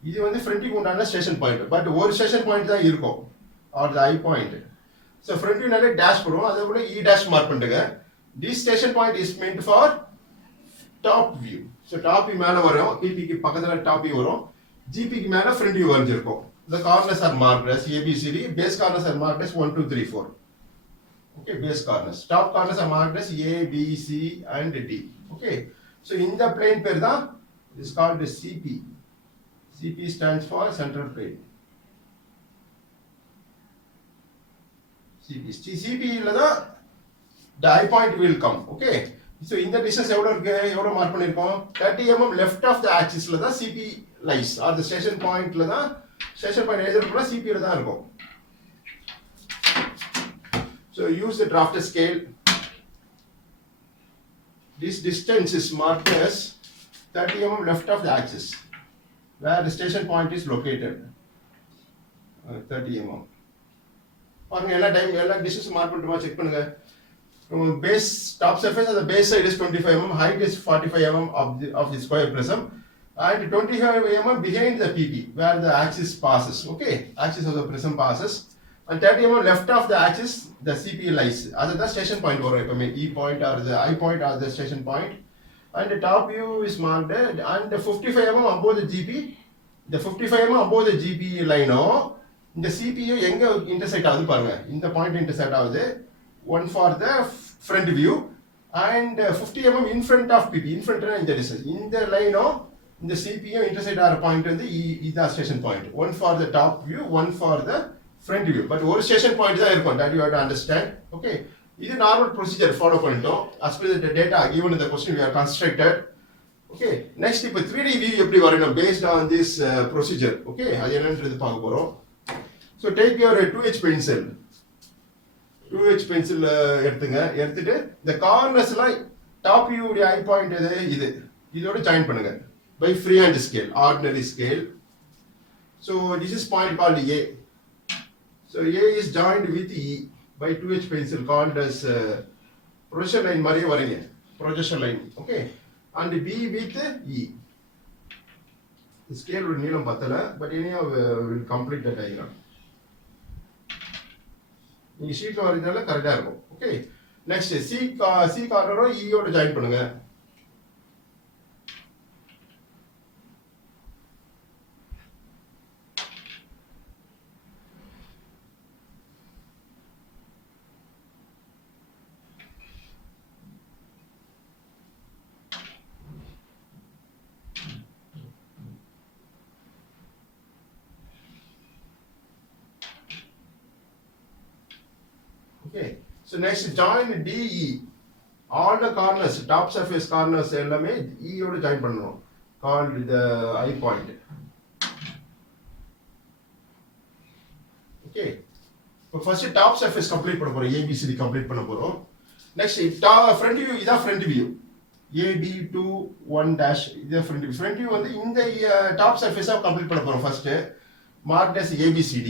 இது வந்து ஃப்ரண்ட்டுக்கு உண்டான station point. But ஒரு station point தான் இருக்கும், or the I point. So front வியூனாலே dash போடுவோம், அதே போல இ டேஷ் மார்க் பண்ணுங்க. This station point is meant for top view. So top view மேலே வரும், பிபிக்கு பக்கத்தில் டாப் வியூ வரும், ஜிபிக்கு மேலே ஃப்ரண்ட் வியூ வரைஞ்சிருக்கும். The corners are marked as ABCD, base corners are marked as 1, 2, 3, 4. Okay, base corners. Top corners are marked as A, B, C and D. Okay, so in the plane pair da is called the CP. CP stands for central plane. CP la da the eye point will come. Okay, so in the distance evlo mark பண்ணிருக்கோம்? 30 mm left of the axis la da CP lies, or the station point la da station point எழுதிருக்கோம்னா CP la தான் இருக்கும். So use the drafter scale. This distance is marked as 30 mm left of the axis, where the station point is located. 30 mm. பாருங்க, எல்லா distance mark பண்ணிட்டுமா செக் பண்ணுங்க. Base top surface of the base side is 25 mm, height is 45 mm of the square prism, and 25 mm behind the PP, where the axis passes. Okay, axis of the prism passes. And 30 mm left of the axis, the CP lies. That's the station point or E point or the I point or the station point. And the top view is marked, and the 55 mm above the GP. The 55 mm above the GP line, the CPU எங்க intersect ஆகுது பாருங்க. இந்த point intersect ஆகுது. One for the front view and 50 mm in front of PP. In front in the distance. In the line, the CPU intersect ஆகிற point வந்து இதுதான் station point. One for the top view, one for the front view. But ஒரு station point தான் இருக்கும். That you have to understand. Okay, இது normal procedure follow பண்ணிட்டோம். As per the data given in the question we are constructed. Okay, next இப்போ 3D view எப்படி வரையணும் based on this procedure. Okay, அது என்னன்றது பார்க்க போறோம். So take your 2H pencil. 2H pencil எடுத்துட்டு the corners லாம் top view உடைய eye point இது இதோட join பண்ணுங்க by freehand scale, ordinary scale. So this is point called A. So A is joined with E by 2H pencil called as projection line மாதிரியே வரீங்க, projection line. Okay, and B with E. The scale will நீளம் பத்தல, but anyhow will complete the diagram. நீங்க ஷீட்ல வரையறதால கரெக்டா இருக்கும். Okay, next C கார்னரோ E யோட ஜாயின் பண்ணுங்க. Okay. So next join DE. All the corners, top surface corners எல்லாமே E யோட join பண்ணனும். Called the eye point. Okay. இப்போ first top surface complete பண்ண போறோம். ABCD complete பண்ண போறோம். Next front view இதான் front view. AB2 1 dash இது front view. Front view வந்து இந்த top surface complete பண்ண போறோம் first. Marked as ABCD.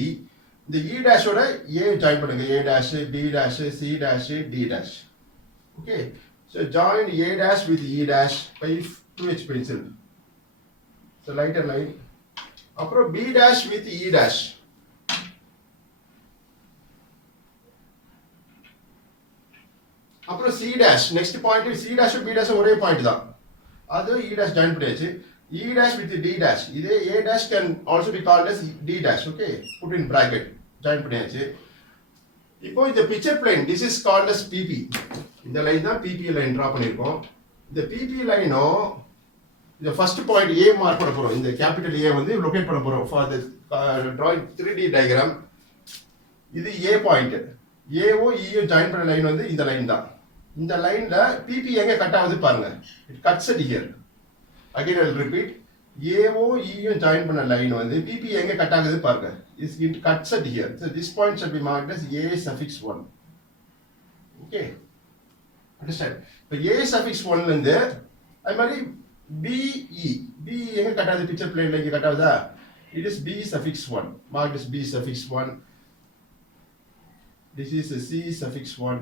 இந்த E dash ஓட A join பண்ணுங்க. A dash, B dash, C dash, D dash. Okay. So join A dash with E dash by 2H pencil. So lighter line. அப்புறம் B dash with E dash. அப்புறம் C dash. Next point C dash B dash ஒரே பாயிண்ட் தான். அது E dash join பண்ணியாச்சு. E dash with D dash. இதே A dash can also be called as D dash. Okay. Put in bracket. Join பண்ணியாச்சு. இப்போ இந்த picture plane, this is called as PP. இந்த line தான் PP லைன் டிரா பண்ணிருக்கோம். இந்த PP லைனோ இந்த ஃபர்ஸ்ட் பாயிண்ட் A மார்க் பண்ண போறோம். இந்த கேபிட்டல் A வந்து லொகேட் பண்ண போறோம் for the drawing 3D diagram. இது A பாயிண்ட். A O E O join பண்ண லைன் வந்து இந்த லைன் தான். இந்த லைன்ல PP எங்க கட் ஆகுது பாருங்க. It cuts it here. Again I will repeat. A O E O join பண்ண லைன் வந்து PP எங்க கட் ஆகுது பாருங்க. It cuts it here. So this point should be marked as A suffix 1. Okay. Understand? இப்போ A suffix 1 ல இருந்து அது மாதிரி BE. B எங்க கட் ஆகுது பிக்சர் பிளேன்ல இங்க கட் ஆகுதா? It is B suffix 1. Marked as B suffix 1. This is C suffix 1.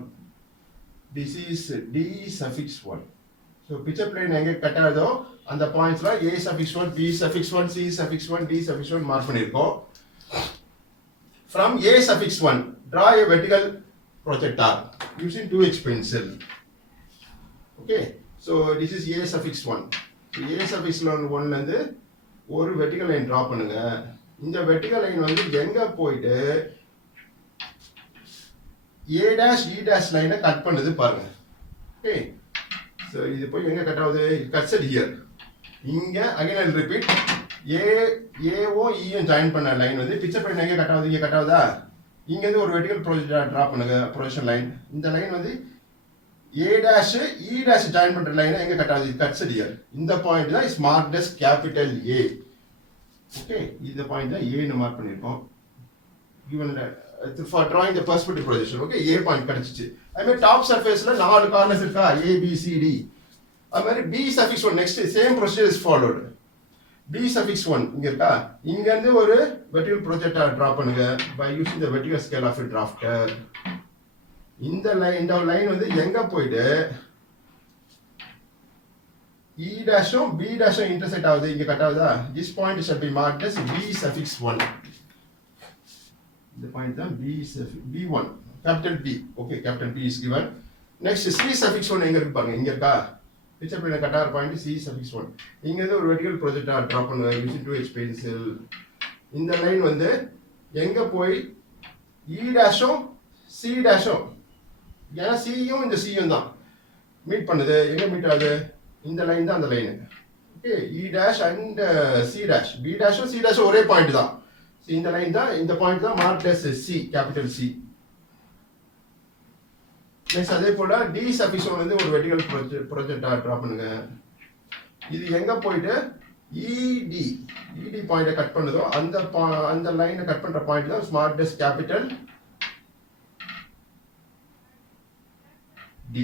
This is D suffix 1. So picture plane எங்க கட் ஆகுதோ அந்த பாயிண்ட்ஸ்ல A suffix 1, B suffix 1, C suffix 1, D suffix 1 மார்க் பண்ணிருக்கோம். From A suffix 1, draw a vertical projector using 2H pencil. Okay. So this is A suffix 1. So A suffix 1 ல இருந்து ஒரு vertical line draw பண்ணுங்க. இந்த vertical line வந்து எங்க போயிட்டு A dash E dash லைனை கட் பண்ணுது பாருங்க. Okay. So இது போய் எங்க கட் ஆகுது? It cuts it here. இங்க again I will repeat. A O E O join பண்ண லைன் வந்து பிக்சர் பிளேன் எங்க கட் ஆகுது? இங்க கட் ஆகுதா? இங்க இருந்து ஒரு vertical projector டிரா பண்ணுங்க. Projection line. இந்த லைன் வந்து A dash E dash join பண்ற லைனை எங்க கட் ஆகுது? It cuts it here. இந்த பாயிண்ட் தான் is marked as capital A. Okay. இந்த பாயிண்ட் தான் A ன்னு மார்க் பண்ணிருக்கோம். Given for drawing the perspective projection. Okay. A point கிடைச்சிச்சு. I mean top surfaceல நாலு கார்னர்ஸ் இருக்கா? A B C D. அது மாதிரி B suffix 1 next same procedure is followed. B suffix 1 இங்க இருக்கா? இங்க இருந்து ஒரு vertical projector டிரா பண்ணுங்க by using the vertical scale of a drafter. இந்த லைன் வந்து எங்க போயிடு E dash-உம் B dash-உம் intersect ஆகுது இங்க கட் ஆகுதா? This point should be marked as B suffix 1. இந்த பாயிண்ட் தான் B1 capital B. Okay, capital B is given. Next C suffix 1 எங்க இருக்கு பாருங்க. இங்க இருக்கா? பிக்சர் பிளேன்ல கட் ஆகிற பாயிண்ட் C suffix 1. இங்க இருந்து ஒரு vertical projector டிரா பண்ணுங்க using 2H pencil. இந்த லைன் வந்து எங்க போய் E dash-உம் C dash-உம் ஏன்னா சியும் இந்த சியும் தான் மீட் பண்ணுது. எங்க மீட் ஆகுது? இந்த லைன் தான் அந்த line. Okay. E dash and C dash. B dash C dash ஒரே பாயிண்ட் தான். இந்த லைன் தான் இந்த பாயிண்ட் தான் marked as C capital C. Next அதே போல D suffix 1 வந்து ஒரு vertical projector டிரா பண்ணுங்க. இது எங்க போயிட்டு ED பாயிண்ட கட் பண்ணுதோ அந்த லைனை கட் பண்ற பாயிண்ட் தான் marked as capital D.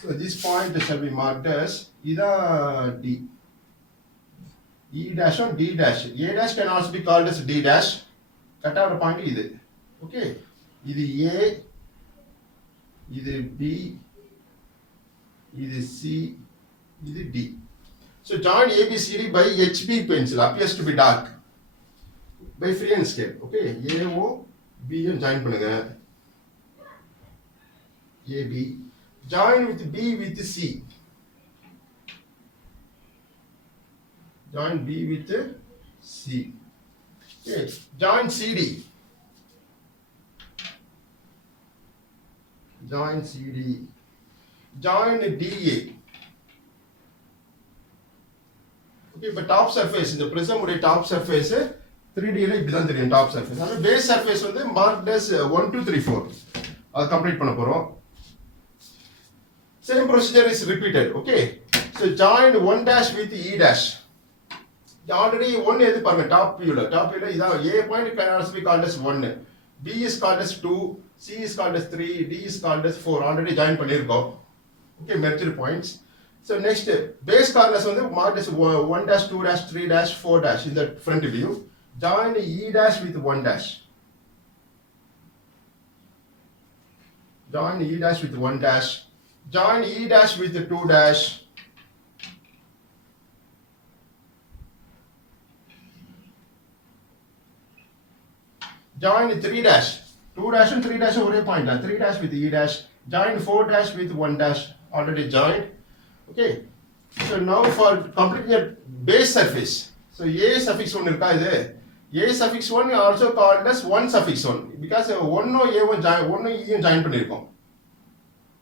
So this point shall be marked as either D. E dash or D dash. A dash can also be called as D dash. Cut out a point either. Okay. Either A, either B, either C, either D. So join ABCD by HB pencil. Appears to be dark. By free and scale. Okay. A, O, B and join பண்ணுங்க. AB. Join with B with C. Join B with C. Okay. Join CD. Join CD. Join DA. Okay, but top surface, இந்த prism உடைய top surface 3D ல இப்படி தான் தெரியும் top surface. அந்த base surface வந்து marked as 1 2 3 4. அது கம்ப்ளீட் பண்ண போறோம். Same procedure is repeated. Okay. So join 1 dash with E dash. Already 1 எது பாருங்க டாப் வியூல இதான் A point can also be called as 1. B is called as 2, C is called as 3, D is called as 4. Already join பண்ணிருக்கோம். Okay, merged points. So next base corners வந்து marked as 1 dash 2 dash 3 dash 4 dash in the front view. Join E dash with 1 dash. Join E dash with 1 dash. Join E dash with 2 dash. Join 3 dash. 2 dash and 3 dash ஒரே point. 3 dash with E dash. Join 4 dash with 1 dash. Already joined. Okay. So now for completing the base surface. So A suffix 1 இருக்கா இது. A suffix 1 also called as 1 suffix 1 because 1 A join 1 E join பண்ணிருக்கோம்.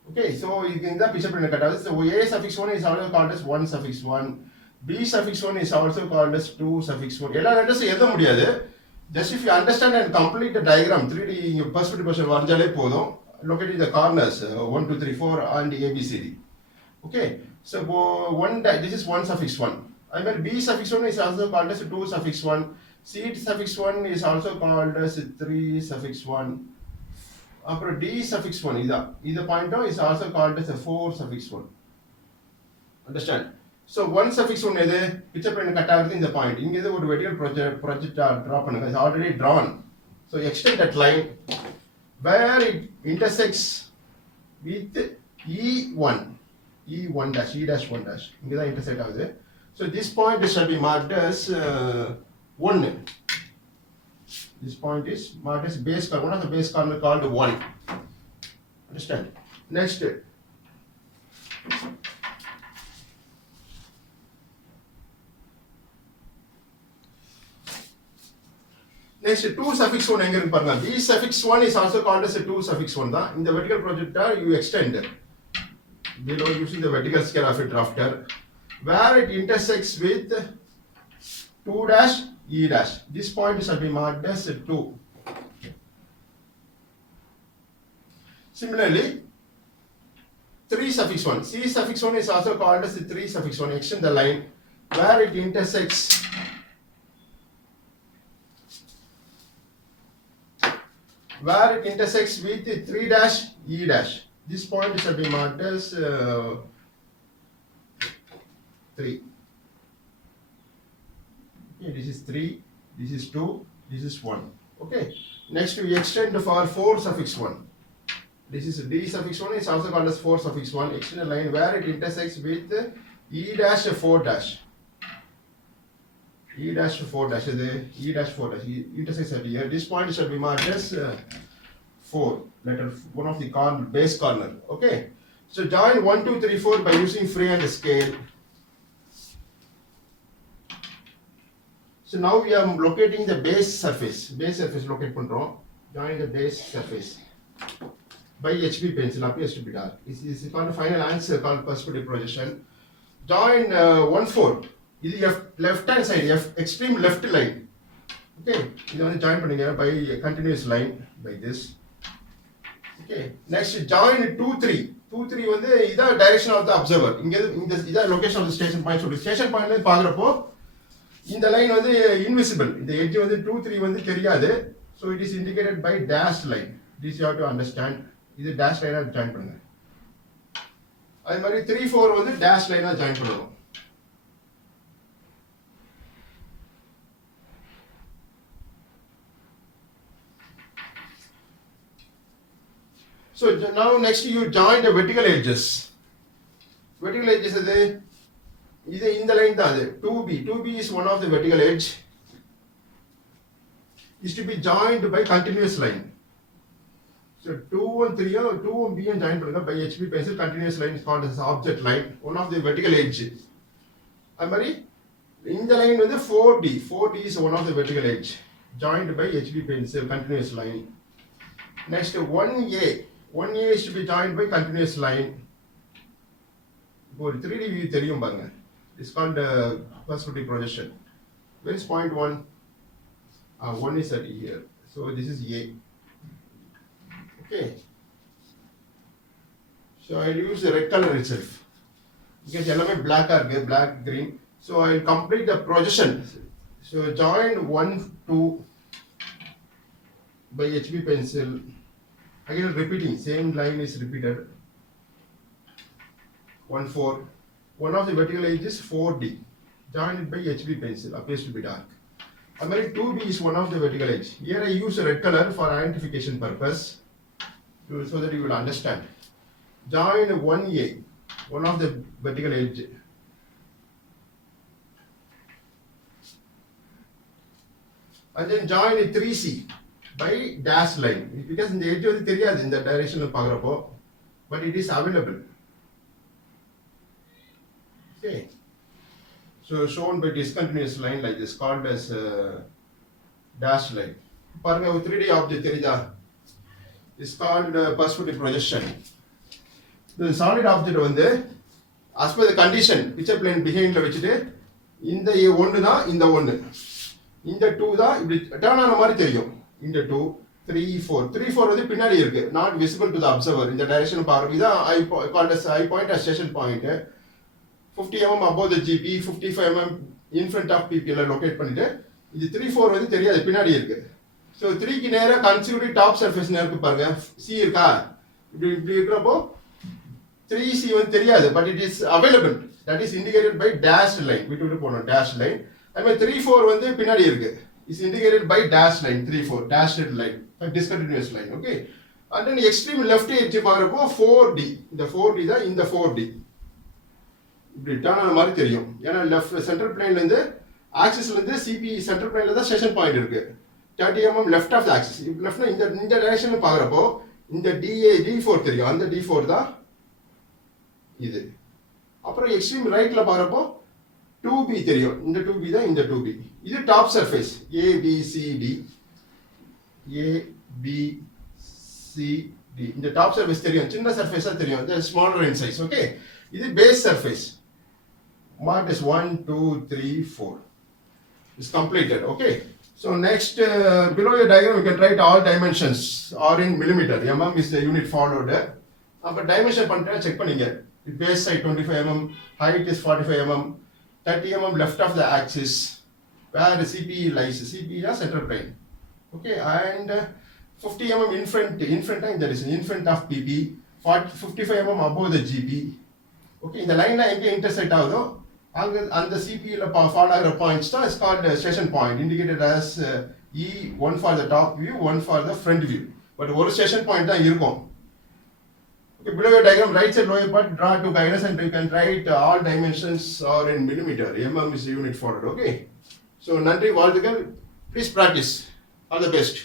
Okay, so இந்த picture பண்ண கட்டாது. So A suffix 1 is also called as 1 suffix 1. B suffix 1 is also called as 2 suffix 1. எல்லா லெட்டர்ஸ் எழுத முடியாது. Just if you understand and complete the diagram 3D perspective position வரைஞ்சாலே போதும். Locating the corners 1 2 3 4 and ABCD. Okay, so this is 1 suffix 1. I mean B suffix 1 is also called as 2 suffix 1. C suffix 1 is also called as 3 suffix 1. அப்புறம் D suffix 1 இந்த பாயிண்ட்டும் is also called as 4 suffix 1. Understand? So 1 suffix 1 எது பிக்சர் பண்ண கட் ஆகுது இந்த பாயிண்ட் இங்க இது ஒரு வெர்டிகல் ப்ராஜெக்ட் டிரா பண்ணுங்க it's already drawn. So extend that line where it intersects with E1 dash E dash 1 dash இங்க தான் intersect ஆகுது. So this point shall be marked as 1. This point is marked as base corner, one of the base corner called 1. Understand? Next. Next 2 suffix 1 எங்க இருக்கு பாருங்க. B suffix 1 is also called as a 2 suffix 1 தான். In the vertical projector you extend below using the vertical scale of a drafter where it intersects with 2 dash E dash. This point shall be marked as 2. Similarly 3 suffix 1. C suffix 1 is also called as 3 suffix 1. Extend the line where it intersects with 3 dash E dash. This point shall be marked as 3. Okay, this is 3, this is 2, this is 1. Okay, next we extend for 4 suffix 1. This is D suffix 1 is also called as 4 suffix 1. Extend a line where it intersects with E dash 4 dash. E dash 4 dash is E dash 4 dash intersects at here. This point shall be marked as 4, letter one of the base corner. Okay, so join 1 2 3 4 by using freehand scale. So now we are locating the base surface locate பண்றோம். Join the base surface by HB pencil appears to be dark. This is called the final answer called perspective projection. Join 1 4. இது left hand side extreme left line. Okay, இது வந்து join பண்ணுங்க by continuous line by this. Okay, next join 2 3. 2 3 வந்து இத direction of the observer. இங்க இத location of the station point சொல்லி station point ல பாக்குறப்போ இந்த லைன் வந்து invisible. இந்த edge வந்து 2 3 வந்து தெரியாது. So it is indicated by dashed line. This you have to understand. இது dash line ஆ join பண்ணுங்க. அதே மாதிரி 3 4 வந்து dash line ஆ join பண்ணுவோம். So now next you join the vertical edges. Vertical edges இது இந்த லைன் தான் அது 2B is one of the vertical edge is to be joined by continuous line. So 2 and 3 2 and B and join பண்ணுங்க by HB pencil. Continuous line is called as object line, one of the vertical edge. அது மாதிரி இந்த line வந்து 4D is one of the vertical edge joined by HB pencil, continuous line. Next 1A is to be joined by continuous line. இப்போ ஒரு 3D view தெரியும் பாருங்க. It's called perspective projection. Where is point 1? 1 is at here. So this is A. Okay. So I'll use the red color itself. Because element black or black, green. So I'll complete the projection. So join 1, 2 by HB pencil. Again repeating, same line is repeated. 1, 4. One of the vertical edge is 4D. Join it by HB pencil, appears to be dark. And then 2B is one of the vertical edge. Here I use a red color for identification purpose, so that you will understand. Join 1A, one of the vertical edge. And then join 3C by dash line. Because in the edge of the area in the direction of Pagrapo, but it is available. Okay. So shown by discontinuous line like this, called as dash line. பாருங்க ஒரு 3D object தெரியுதா? It's called perspective projection. The solid object வந்து as per the condition picture plane behind ல வச்சிட்டு இந்த ஒன்று தான் இந்த ஒன்று, இந்த 2 தான் இப்படி டர்ன் ஆன மாதிரி தெரியும். இந்த 2 3 4 3 4 வந்து பின்னாடி இருக்கு, not visible to the observer. இந்த டைரக்ஷன் பாருங்க, இதான் I point as station point. 50 mm above the GP, 55 mm in front of PP ல லொகேட் பண்ணிட்டு இது 3 4 வந்து தெரியாது, பின்னாடி இருக்கு. ஸோ 3 க்கு நேரா கன்சியூவ்லி டாப் சர்ஃபேஸ் இருக்கு பாருங்க, C இருக்கா, இப்படி இருக்கிறப்போ 3C வந்து தெரியாது, but it is available. That is indicated by dash line. விட்டு போனோம் டேஷ் லைன். அதுமாதிரி 3 4 வந்து பின்னாடி இருக்கு, is indicated by dash line. 3 4 dashed line, discontinuous line. Okay. And then extreme left edge பார்க்குறப்போ 4D, இந்த 4D தான் இந்த 4D. இப்படி டர்ன் ஆன மாதிரி தெரியும், ஏன்னா லெஃப்ட் சென்ட்ரல் பிளேன்லேருந்து ஆக்சிஸ்லேருந்து சிபி சென்ட்ரல் பிளேனில் தான் ஸ்டேஷன் பாயிண்ட் இருக்கு. 30 mm left of the axis. லெஃப்ட்னா இந்த டைரக்ஷன் பார்க்குறப்போ இந்த D4 தெரியும், அந்த D4 தான் இது. அப்புறம் எக்ஸ்ட்ரீம் ரைட்ல பார்க்குறப்போ 2B தெரியும், இந்த 2B தான் இந்த 2B. இது டாப் சர்ஃபேஸ் ABCD, ABCD. இந்த டாப் சர்ஃபேஸ் தெரியும், சின்ன சர்ஃபேஸாக தெரியும், இந்த ஸ்மாலர் இன் சைஸ். ஓகே. இது base surface. Mark is 1 2 3 4 is completed. Okay. So next below your diagram you can write all dimensions or in millimeter. Mm is the unit followed. But dimension பண்ணிட்டு check பண்ணீங்க. Base side 25 mm, height is 45 mm, 30 mm left of the axis where the CPE lies. CPE is central plane. Okay. And 50 mm in front there is in front of PP, 55 mm above the GP. Okay. இந்த லைன்ல எங்க இன்டர்செக்ட் ஆகுதோ அங்க அந்த சிபில ஃபாலோ ஆகிற பாயிண்ட்ஸ் தான் is called station point, indicated as E, one for the top view, one for the front view. But ஒரு ஸ்டேஷன் பாயிண்ட் தான் இருக்கும். Okay, below your diagram, right side lower part, draw two guidance and you can write all dimensions are in millimeter. Mm is the unit followed. Okay. So நன்றி, வாழ்த்துக்கள். Please practice. All the best.